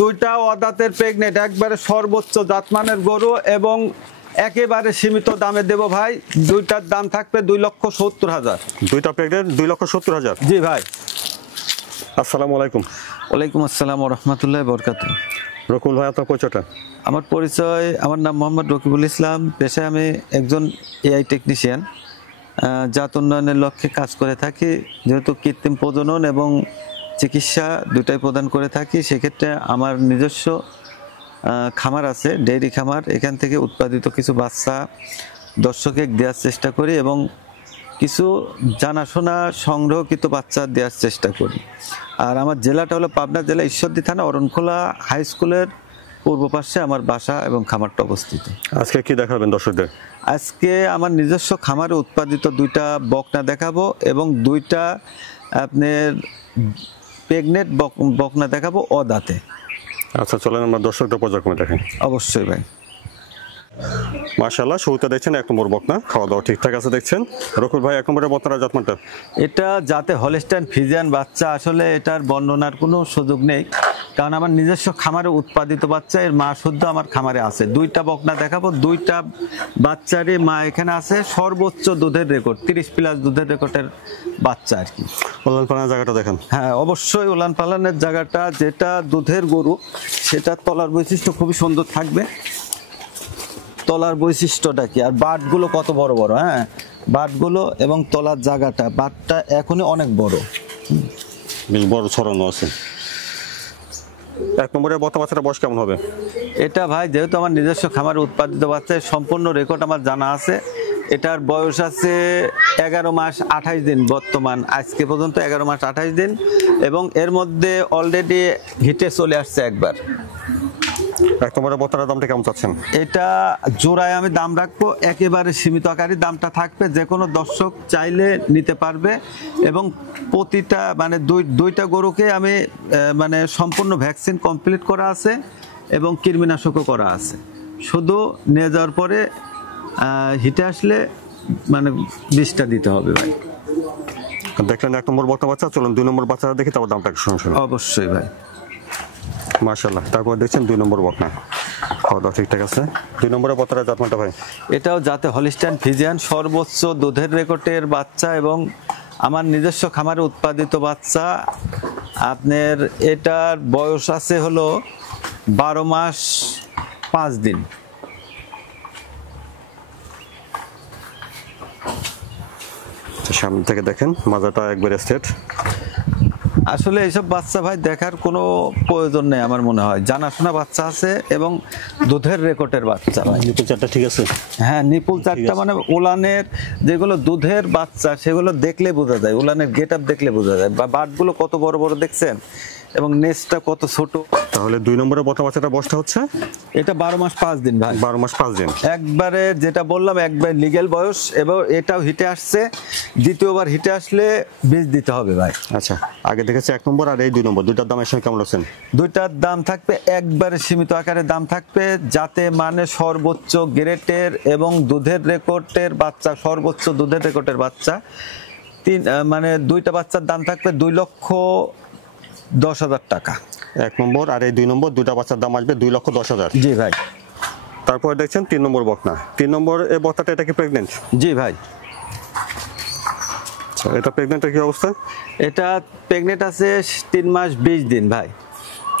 দুইটা অদাঁতের প্রেগনেন্ট, একবারে সর্বোচ্চ জাতমানের গরু এবং একেবারে সীমিত দামে দেব ভাই। দুইটার দাম থাকবে 2,70,000। দুইটা প্রেগনেন্ট 2,70,000। জি ভাই। আসসালামু আলাইকুম। ওয়ালাইকুম আসসালাম ওয়া রাহমাতুল্লাহি ওয়া বারাকাতুহু। রকুল ভাই, আপনার পরিচয়টা? আমার পরিচয়, আমার নাম মোহাম্মদ রকিবুল ইসলাম। পেশায় আমি একজন এআই টেকনিশিয়ান, জাত উন্নয়নের লক্ষ্যে কাজ করে থাকি। যেহেতু কৃত্রিম প্রজনন এবং চিকিৎসা দুটাই প্রদান করে থাকি, সেক্ষেত্রে আমার নিজস্ব খামার আছে, ডেইরি খামার। এখান থেকে উৎপাদিত কিছু বাচ্চা দর্শকে দেওয়ার চেষ্টা করি এবং কিছু জানাশোনা সংগ্রহকৃত বাচ্চা দেওয়ার চেষ্টা করি। আর আমার জেলাটা হলো পাবনা জেলা, ঈশ্বরদী থানা, অরণখোলা হাই স্কুলের পূর্ব পাশে আমার বাসা এবং খামারটা অবস্থিত। আজকে কি দেখাবেন দর্শকদের? আজকে আমার নিজস্ব খামারে উৎপাদিত দুইটা বকনা দেখাবো এবং দুইটা আপনার প্রেগনেন্ট বকনা দেখাবো অদাঁতে। আচ্ছা, চলেন আমরা দর্শকদের পর্যায়ক্রমে দেখেন। অবশ্যই ভাই। মাশাআল্লাহ, শুরুতে দেখছেন 1 নম্বর বকনা, খাওয়া দাওয়া ঠিকঠাক আছে দেখছেন। রকুল ভাই, 1 নম্বরের বকনার জাতমানটা? এটা যাতে হলস্টাইন ফ্রিজিয়ান বাচ্চা, আসলে এটার বর্ণনার কোনো সুযোগ নেই, কারণ আমার নিজস্ব খামারে উৎপাদিত বাচ্চা, এর মা শুদ্ধ আমার খামারে আছে। দুইটা বকনা দেখাবো, দুইটা বাচ্চারই মা এখানে আছে। সর্বোচ্চ দুধের রেকর্ড 30+ দুধের রেকর্ডের বাচ্চা আর কি। ওলান পালানের জায়গাটা দেখেন। হ্যাঁ, অবশ্যই ওলান পালানের জায়গাটা, যেটা দুধের গরু সেটা তলার বৈশিষ্ট্য খুবই সুন্দর থাকবে। তলার বৈশিষ্ট্যটা কি, আর বাটগুলো কত বড় বড়, হ্যাঁ বাটগুলো এবং তলার জায়গাটা, বাটটা এখনই অনেক বড়, বেশ বড় ছড়ানো আছে। 1 নম্বরের বকনা বাচ্চাটা বয়স কেমন হবে? এটা ভাই, যেহেতু আমার নিজস্ব খামারে উৎপাদিত বাচ্চা, সম্পূর্ণ রেকর্ড আমার জানা আছে। এটার বয়স আছে 11 মাস 28 দিন, বর্তমান আজকে পর্যন্ত 11 মাস 28 দিন, এবং এর মধ্যে অলরেডি হিটে চলে আসছে একবার। 1 নম্বরের বকনার দামটা কেমন চাচ্ছেন? এটা জোড়ায় আমি দাম রাখবো একেবারে সীমিত আকারে, দামটা থাকবে, যে কোনো দর্শক চাইলে নিতে পারবে। এবং প্রতিটা মানে দুইটা গরুকে আমি মানে সম্পূর্ণ ভ্যাকসিন কমপ্লিট করা আছে এবং কৃমিনাশকও করা আছে। শুধু নিয়ে যাওয়ার পরে হিটে আসলে মানে বিষটা দিতে হবে ভাই। দেখলেন 1 নম্বর বকনা বাচ্চা, চলুন 2 নম্বর বাচ্চাটা দেখি, তারপর দামটা শুনুন। অবশ্যই ভাই। মাশাআল্লাহ, তারপর দেখছেন 2 নম্বর বকনা, খাওয়া দাওয়া ঠিকঠাক আছে। 2 নম্বরের বকনার জাতমানটা ভাই? এটাও যাতে হলস্টাইন ফ্রিজিয়ান, সর্বোচ্চ দুধের রেকর্ডের বাচ্চা এবং আমার নিজস্ব খামারে উৎপাদিত বাচ্চা। আপনার এটার বয়স আছে হলো 12 মাস 5 দিন। সামনে থেকে দেখেন, মাজাটা একবারে স্ট্রেট। আসলে এইসব বাচ্চা ভাই দেখার কোনো প্রয়োজন নেই আমার মনে হয়, জানাশোনা বাচ্চা আছে এবং দুধের রেকর্ডের বাচ্চা ভাই। নিপুল চারটা ঠিক আছে? হ্যাঁ, নিপুল চারটা, মানে উলানের যেগুলো দুধের বাচ্চা সেগুলো দেখলে বোঝা যায়, উলানের গেট আপ দেখলে বোঝা যায়, বা বাটগুলো কত বড় বড় দেখছেন এবং নেসটা কত ছোট। তাহলে 2 নম্বরের বকনা বাচ্চাটা বয়সটা হচ্ছে? এটা 12 মাস 5 দিন ভাই। 12 মাস 5 দিন, একবারে যেটা বললাম একবার লিগ্যাল বয়স, এবং এটাও হিটে আসছে, দ্বিতীয়বার হিটে আসলে বীজ দিতে হবে ভাই। আচ্ছা, আগে দেখেছি 1 নম্বর আর এই 2 নম্বর, দুইটার দাম একসঙ্গে কেমন লাগছেন? দুইটার দাম থাকবে একবারে সীমিত আকারে দাম থাকবে, যাতে মানে সর্বোচ্চ গ্রেটের এবং দুধের রেকর্ডের বাচ্চা, সর্বোচ্চ দুধের রেকর্ডের বাচ্চা মানে দুইটা বাচ্চার দাম থাকবে 2,10,000 টাকা। 1 নম্বর আর এই 2 নম্বর, দুইটা বাচ্চার দাম আসবে 2,10,000। জি ভাই। তারপরে দেখছেন 3 নম্বর বকনা। 3 নম্বর এই বকনাটা, এটা কি প্রেগনেন্ট? জি ভাই। আচ্ছা, এটা প্রেগনেন্টের কি অবস্থা? এটা প্রেগনেন্ট আছে 3 মাস 20 দিন ভাই।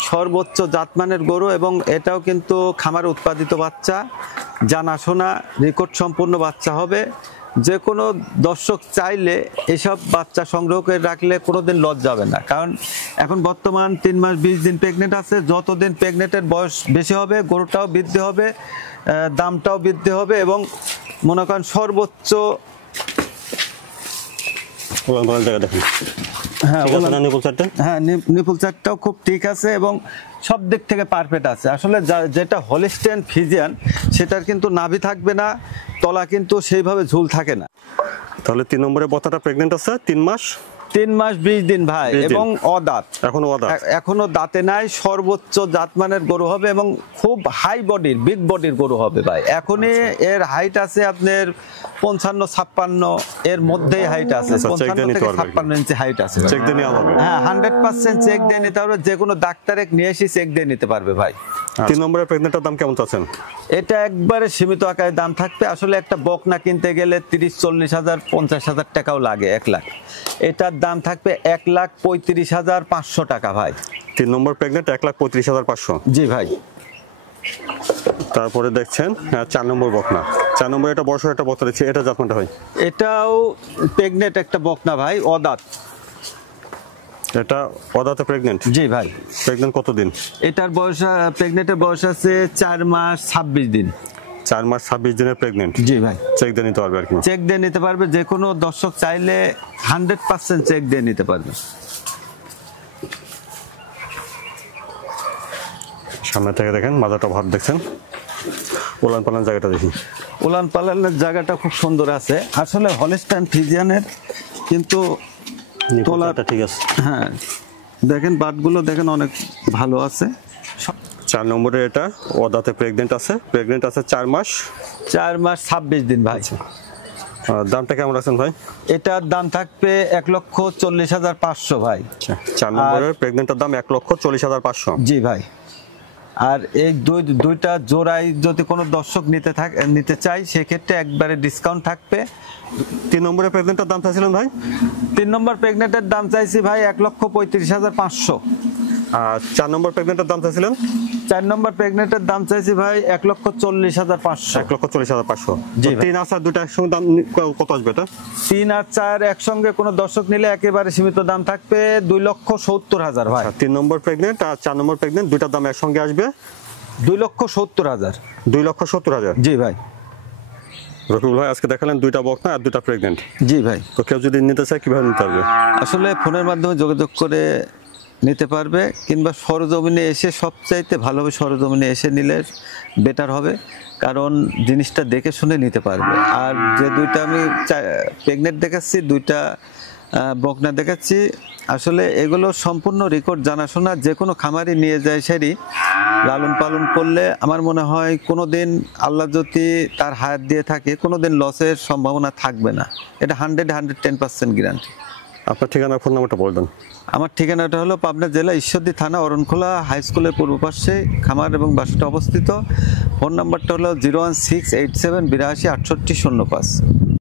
সর্বোচ্চ জাতমানের গরু এবং এটাও কিন্তু খামারে উৎপাদিত বাচ্চা, জানাশোনা রেকর্ড সম্পূর্ণ বাচ্চা হবে। যে কোনো দর্শক চাইলে এসব বাচ্চা সংগ্রহ করে রাখলে কোনোদিন লস যাবে না, কারণ এখন বর্তমান 3 মাস 20 দিন প্রেগনেন্ট আছে। যতদিন প্রেগনেন্টের বয়স বেশি হবে, গরুটাও বৃদ্ধি হবে, দামটাও বৃদ্ধি হবে, এবং মনে করেন সর্বোচ্চ হ্যাঁ নিপুল চারটাও খুব ঠিক আছে এবং সব দিক থেকে পারফেক্ট আছে। আসলে যেটা হলস্টাইন ফ্রিজিয়ান সেটার কিন্তু নাভি থাকবে না, তলা কিন্তু সেইভাবে ঝুল থাকে না। তাহলে 3 নম্বরের বকনাটা প্রেগনেন্ট আছে 3 মাস 3 মাস 20 দিন ভাই, 20 দিন। এবং অদাঁত, এখনো অদাঁত। এখনো দাঁতে নাই। সর্বোচ্চ জাতমানের গরু হবে এবং খুব হাই বডির, বিগ বডির গরু হবে ভাই। এখনই এর হাইট আছে আপনার 55-56 এর মধ্যেই হাইট আছে, আচ্ছা, check দিয়ে 55 নিতে থেকে পারবে। 56 ইঞ্চি হাইট আছে ভাই। চেক দিয়ে নেওয়া হবে। হ্যাঁ, 100% চেক দিয়ে নিতে পারবে, যে কোনো ডাক্তারে নিয়ে এসে চেক দিয়ে নিতে পারবে ভাই। 3 নম্বরের প্রেগনেন্টের দাম কেমন চাচ্ছেন? এটা একবারে সীমিত আকারে দাম থাকবে। আসলে একটা বকনা কিনতে গেলে 30-40 হাজার 50 হাজার টাকাও লাগে, 1 লাখ। এটার দাম থাকবে 1,35,500 টাকা ভাই। 3 নম্বর প্রেগনেন্ট 1,35,500। জি ভাই। তারপরে দেখছেন 4 নম্বর বকনা। 4 নম্বর এটা বর্ষ, একটা বকনা দিচ্ছে, এটা জাতমানটা হয়? এটাও প্রেগনেন্ট একটা বকনা ভাই, অদাঁত। এটা অদাঁতে প্রেগনেন্ট। জি ভাই। প্রেগনেন্ট কতদিন? এটার বয়স, প্রেগনেন্টের বয়স আছে 4 মাস 26 দিন। 4 মাস 26 দিনের প্রেগনেন্ট। জি ভাই। চেক দিয়ে নিতে পারবে আর কি। চেক দিয়ে নিতে পারবে, যে কোনো দর্শক চাইলে 100% চেক দিয়ে নিতে পারবে। সামনে থেকে দেখেন, মাজাটা ভাব দেখছেন, উলান পালান জায়গাটা দেখি। উলান পালানের জায়গাটা খুব সুন্দর আছে। আসলে হলস্টাইন ফ্রিজিয়ানের কিন্তু তোলাটা ঠিক আছে। হ্যাঁ, দেখেন বাটগুলো দেখেন অনেক ভালো আছে। 4 নম্বরে এটা অদাঁতে প্রেগনেন্ট আছে, 4 মাস 4 মাস 26 দিন ভাই। দামটা কেমন আছেন ভাই? এটার দাম থাকবে 1,40,500 ভাই। 4 নম্বরের প্রেগনেন্টের দাম 1,40,500। জি ভাই। আর এই দুইটা জোড়াই যদি কোনো দর্শক নিতে চাই, সেক্ষেত্রে একবারে ডিসকাউন্ট থাকবে। 3 নম্বরের প্রেগনেন্টের দাম চাইছিলেন ভাই? 3 নম্বর প্রেগনেন্টের দাম চাইছি ভাই 1,35,500। আর 4 নম্বর প্রেগনেন্টের দাম চাইছিলেন? 4 নম্বর প্রেগনেন্টের দাম চাইছি ভাই 1,40,500। 1,40,500। জি তো ভাই। 3 আর 2টা একসঙ্গে দাম কত আসবে এটা? 3 আর 4 একসঙ্গে কোনো দর্শক নিলে একেবারে সীমিত দাম থাকবে 2,70,000 ভাই। 3 নম্বর প্রেগনেন্ট আর 4 নম্বর প্রেগনেন্ট দুইটার দাম একসঙ্গে আসবে 2,70,000। 2,70,000। জি ভাই। রকিবুল ভাই, আজকে দেখালেন 2টা বকনা আর 2টা প্রেগনেন্ট। জি ভাই। তো কেউ যদি নিতে চায় কিভাবে নিতে পারবে? আসলে ফোনের মাধ্যমে যোগাযোগ করে নিতে পারবে, কিংবা সরজমিনে এসে, সবচাইতে ভালো হবে সরজমিনে এসে নিলে বেটার হবে, কারণ জিনিসটা দেখে শুনে নিতে পারবে। আর যে দুইটা আমি প্রেগনেন্ট দেখাচ্ছি, 2টা বকনা দেখাচ্ছি, আসলে এগুলো সম্পূর্ণ রেকর্ড জানাশোনা, যে কোনো খামারি নিয়ে যায় সেরই লালন পালন করলে আমার মনে হয় কোনো দিন আল্লাহ যদি তার হায়াত দিয়ে থাকে, কোনো দিন লসের সম্ভাবনা থাকবে না। এটা 110% গ্যারান্টি। আপনার ঠিকানা, ফোন নাম্বারটা বলে দেন। আমার ঠিকানাটা হলো পাবনা জেলা ঈশ্বরদী থানা অরণখোলা হাই স্কুলের পূর্ব পাশে খামার এবং বাসাটা অবস্থিত। ফোন নাম্বারটা হলো 01687 82 68 05।